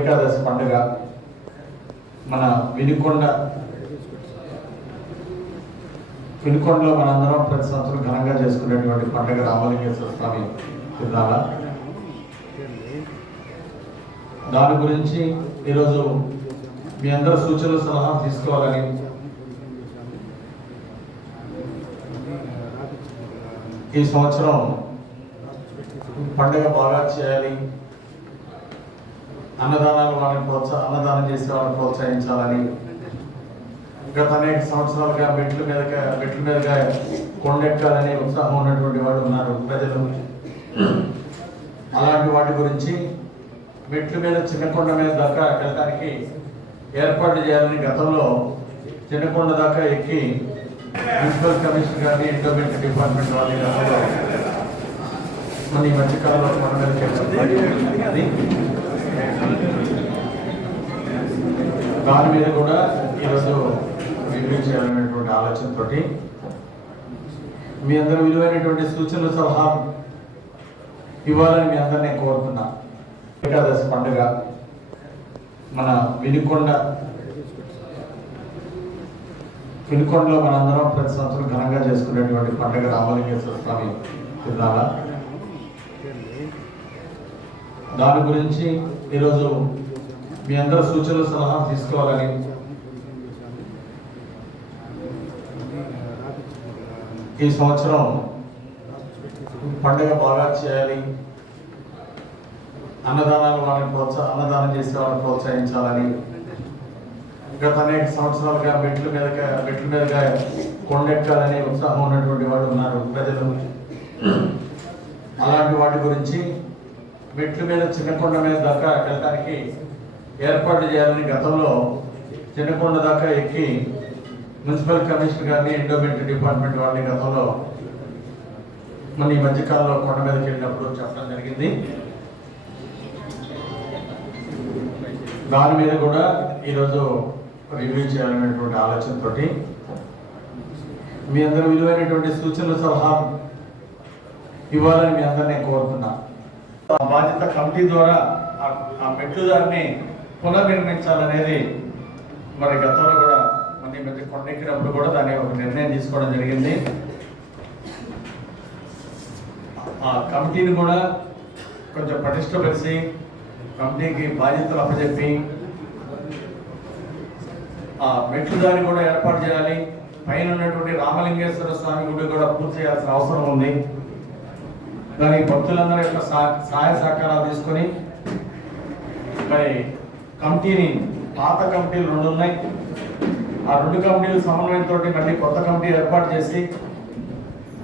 ఏకాదశి పండుగ మన వినుకొండ వినుకొండలో మనందరం ప్రతి సంవత్సరం ఘనంగా చేసుకునేటువంటి పండుగ రామలింగేశ్వర స్వామి తిరునాళ. దాని గురించి ఈరోజు మీ అందరూ సూచనలు సలహా తీసుకోవాలని ఈ సంవత్సరం పండుగ బాగా చేయాలి. అన్నదానాలు వాళ్ళని ప్రోత్సా అన్నదానం చేసే వాళ్ళని ప్రోత్సహించాలని గత అనేక సంవత్సరాలుగా మెట్ల మీదగా మెట్ల మీదగా కొండెక్కాలని ఉత్సాహం ఉన్నటువంటి వాడు ఉన్నారు ప్రజలు. అలాంటి వాటి గురించి మెట్ల మీద చిన్న కొండ మీద దాకా వెళ్ళడానికి ఏర్పాటు చేయాలని గతంలో చిన్న కొండ దాకా ఎక్కి మున్సిపల్ కమిషనర్ గారిని ఎండోమెంట్ డిపార్ట్మెంట్ వాళ్ళని గతంలో మన ఈ మధ్యకాలంలో మనం మీద చేయాలి దాని మీద కూడా ఈరోజు రివ్యూ చేయాలనేటువంటి ఆలోచనతోటి మీ అందరూ విలువైనటువంటి సూచనలు సలహాలు ఇవ్వాలని మీ అందరినీ కోరుతున్నా. ఏకాదశి పండుగ మన వినుకొండ వినుకొండలో మనందరం ప్రతి సంవత్సరం ఘనంగా చేసుకునేటువంటి పండుగ రామలింగేశ్వర స్వామి తిరునాళ. దాని గురించి ఈరోజు మీ అందరూ సూచనలు సలహా తీసుకోవాలని. ఈ సంవత్సరం పండుగ బాగా చేయాలి. అన్నదానాలు వాళ్ళని ప్రోత్సాహ అన్నదానం చేసే వాళ్ళని ప్రోత్సహించాలని. గత అనేక సంవత్సరాలుగా మెట్ల మీదగా మెట్ల మీదగా కొండెక్కాలని ఉత్సాహం ఉన్నటువంటి వాడు ఉన్నారు ప్రజలు. అలాంటి వాటి గురించి మెట్ల మీద చిన్న కొండ మీద దాకా వెళ్ళడానికి ఏర్పాటు చేయాలని గతంలో చిన్నకొండ దాకా ఎక్కి మున్సిపల్ కమిషనర్ గారిని ఎండోమెంట్ డిపార్ట్మెంట్ వాళ్ళని గతంలో మన ఈ మధ్యకాలంలో కొండ మీదకి వెళ్ళినప్పుడు చెప్పడం జరిగింది. దాని మీద కూడా ఈరోజు రివ్యూ చేయాలనేటువంటి ఆలోచనతో మీ అందరూ విలువైనటువంటి సూచనలు సలహాలు ఇవ్వాలని మీ అందరినీ నేను కోరుతున్నా. ఆ బాధ్యత కమిటీ ద్వారా ఆ- ఆ మెట్లు దారిని పునర్నిర్మించాలనేది మరి గతంలో కూడా మన ఈ మధ్య కొండెక్కినప్పుడు కూడా దాని ఒక నిర్ణయం తీసుకోవడం జరిగింది. ఆ కమిటీని కూడా కొంచెం పటిష్టపరిచి కమిటీకి బాధ్యతలు అప్పచెప్పి ఆ మెట్లు దారి కూడా ఏర్పాటు చేయాలి. పైన ఉన్నటువంటి రామలింగేశ్వర స్వామి గుడి కూడా పూర్తి చేయాల్సిన అవసరం ఉంది. దానికి భక్తులందరి యొక్క సహ- సహాయ సహకారాలు తీసుకొని మరి కమిటీని పాత కమిటీలు రెండు ఉన్నాయి. ఆ రెండు కమిటీలు సమన్వయంతో మళ్ళీ కొత్త కమిటీ ఏర్పాటు చేసి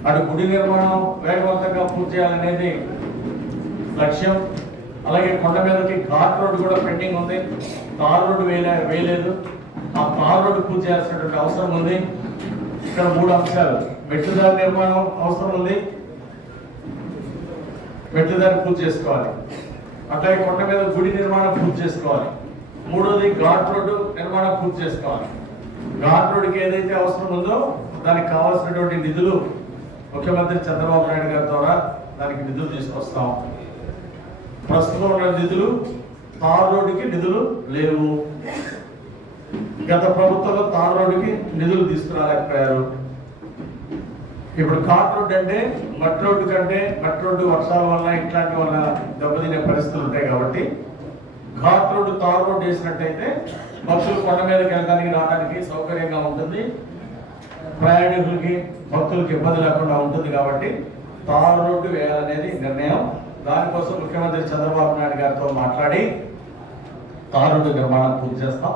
అటు గుడి నిర్మాణం వేగవంతంగా పూర్తి చేయాలనేది లక్ష్యం. అలాగే కొండ మీదకి కార్ రోడ్డు కూడా పెండింగ్ ఉంది. కార్ రోడ్డు వేయలే వేయలేదు. ఆ కార్ రోడ్డు పూర్తి చేయాల్సినటువంటి అవసరం ఉంది. ఇక్కడ మూడు అంశాలు. మెట్లుదారి నిర్మాణం అవసరం ఉంది. మెట్టుదారి పూర్తి చేసుకోవాలి. అట్లాగే కొండ మీద గుడి నిర్మాణం పూర్తి చేసుకోవాలి. మూడోది ఘాట్ రోడ్డు నిర్మాణం పూర్తి చేసుకోవాలి. ఘాట్ రోడ్డుకి ఏదైతే అవసరం ఉందో దానికి కావాల్సినటువంటి నిధులు ముఖ్యమంత్రి చంద్రబాబు నాయుడు గారి ద్వారా దానికి నిధులు తీసుకొస్తాం ప్రస్తుతం ఉన్న నిధులు తారు రోడ్డుకి నిధులు లేవు. గత ప్రభుత్వంలో తారు రోడ్డుకి నిధులు తీసుకురాలేకపోయారు. ఇప్పుడు కాట్ రోడ్ అంటే మట్టి రోడ్డు కంటే మట్టి రోడ్డు వర్షాల వల్ల ఇట్లాంటి వల్ల దెబ్బతినే పరిస్థితులు ఉంటాయి కాబట్టి ఘాట్ రోడ్డు తార్ రోడ్డు వేసినట్టయితే భక్తులు కొండ మీదకి వెళ్ళడానికి రావడానికి సౌకర్యంగా ఉంటుంది. ప్రయాణికులకి భక్తులకు ఇబ్బంది లేకుండా ఉంటుంది కాబట్టి తార్ రోడ్డు వేయాలనేది నిర్ణయం. దానికోసం ముఖ్యమంత్రి చంద్రబాబు నాయుడు గారితో మాట్లాడి తార్ రోడ్డు నిర్మాణం పూర్తి చేస్తాం.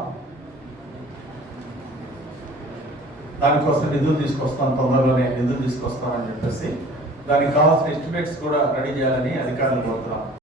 దానికోసం నిధులు తీసుకొస్తాం తొందరలోనే నిధులు తీసుకొస్తామని చెప్పేసి దానికి కావాల్సిన ఎస్టిమేట్స్ కూడా రెడీ చేయాలని అధికారులు కోరుతున్నాం.